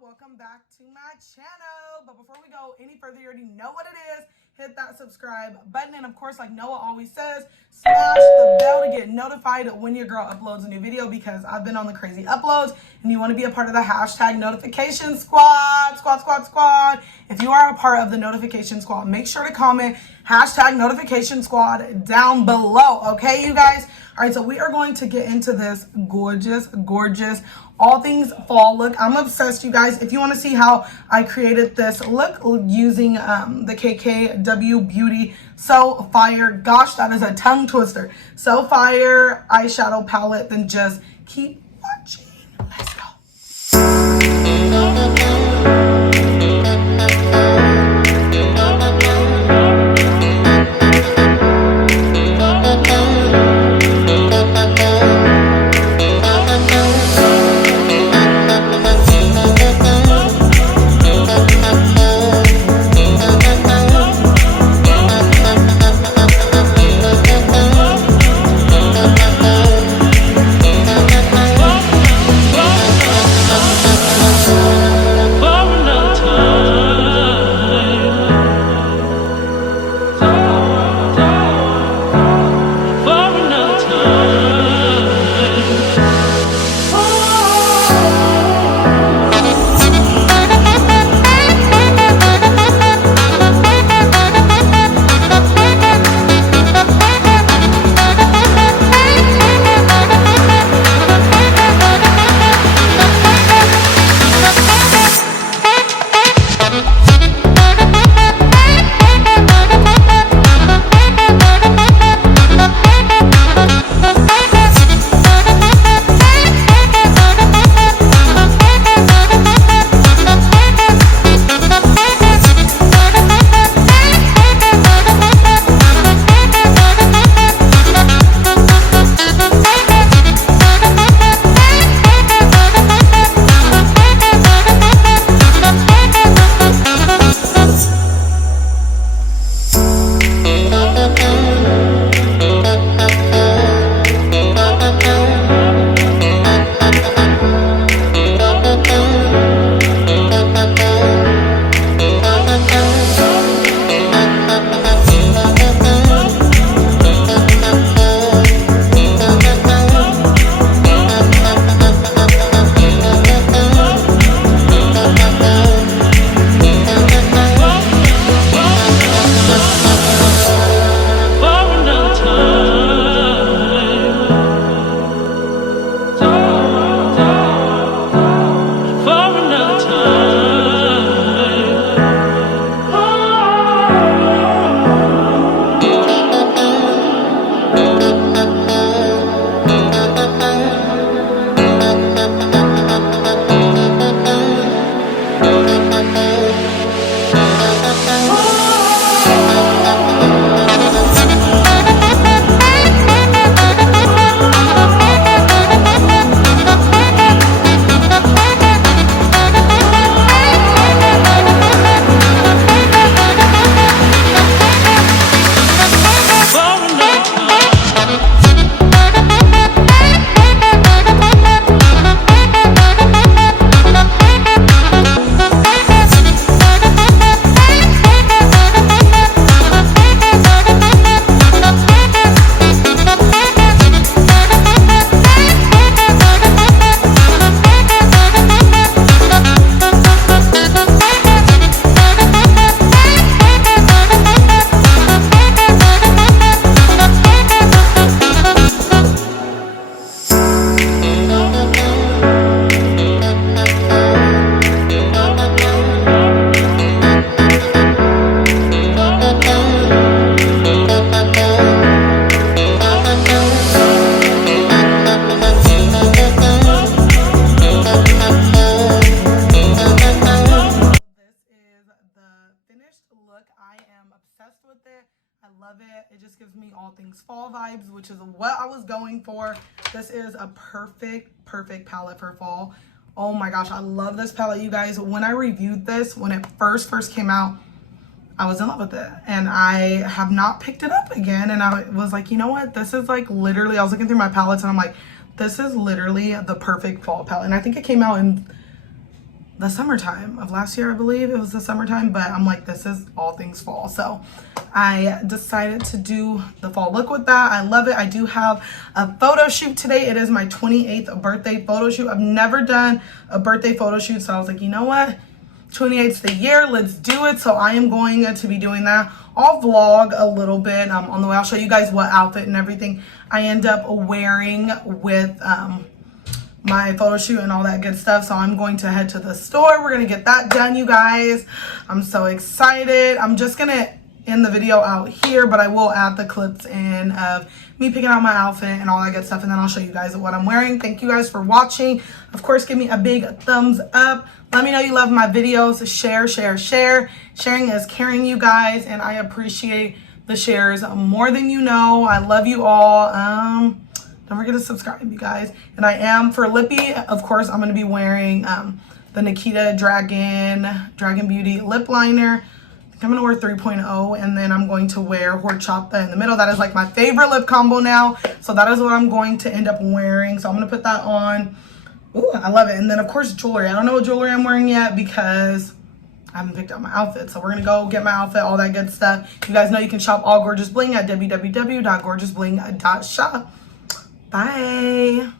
welcome back to my channel. But before we go any further, you already know what it is. Hit that subscribe button, and of course, like Noah always says, smash the bell to get notified when your girl uploads a new video, because I've been on the crazy uploads and you want to be a part of the hashtag notification squad. If you are a part of the notification squad, make sure to comment hashtag notification squad down below, okay, you guys? All right, so we are going to get into this gorgeous all things fall look. I'm obsessed, you guys. If you want to see how I created this look using the KKW Beauty Soo Fire, gosh, that is a tongue twister, Soo Fire eyeshadow palette, then just keep watching. Let's go. I love it. It just gives me all things fall vibes, which is what I was going for. This is a perfect palette for fall. Oh my gosh, I love this palette, you guys. When I reviewed this, when it first came out, I was in love with it, and I have not picked it up again. And I was like, you know what, this is like literally, I was looking through my palettes and I'm like, this is literally the perfect fall palette. And I think it came out in the summertime of last year. I believe it was the summertime, but I'm like, this is all things fall. So I decided to do the fall look with that. I love it. I do have a photo shoot today. It is my 28th birthday photo shoot. I've never done a birthday photo shoot, so I was like, you know what? 28th the year, let's do it. So I am going to be doing that. I'll vlog a little bit on the way. I'll show you guys what outfit and everything I end up wearing with my photo shoot and all that good stuff. So I'm going to head to the store. We're going to get that done, you guys. I'm so excited. I'm just going to end the video out here, but I will add the clips in of me picking out my outfit and all that good stuff, and then I'll show you guys what I'm wearing. Thank you guys for watching. Of course, give me a big thumbs up. Let me know you love my videos. Share, share, share. Sharing is caring, you guys, and I appreciate the shares more than you know. I love you all. Don't forget to subscribe, you guys. And I am, for lippy, of course, I'm going to be wearing the Nikita Dragon Beauty lip liner. I'm going to wear 3.0, and then I'm going to wear horchata in the middle. That is like my favorite lip combo now. So that is what I'm going to end up wearing. So I'm going to put that on. Ooh, I love it. And then, of course, jewelry. I don't know what jewelry I'm wearing yet because I haven't picked out my outfit. So we're going to go get my outfit, all that good stuff. You guys know you can shop all Gorgeous Bling at www.gorgeousbling.shop. Bye.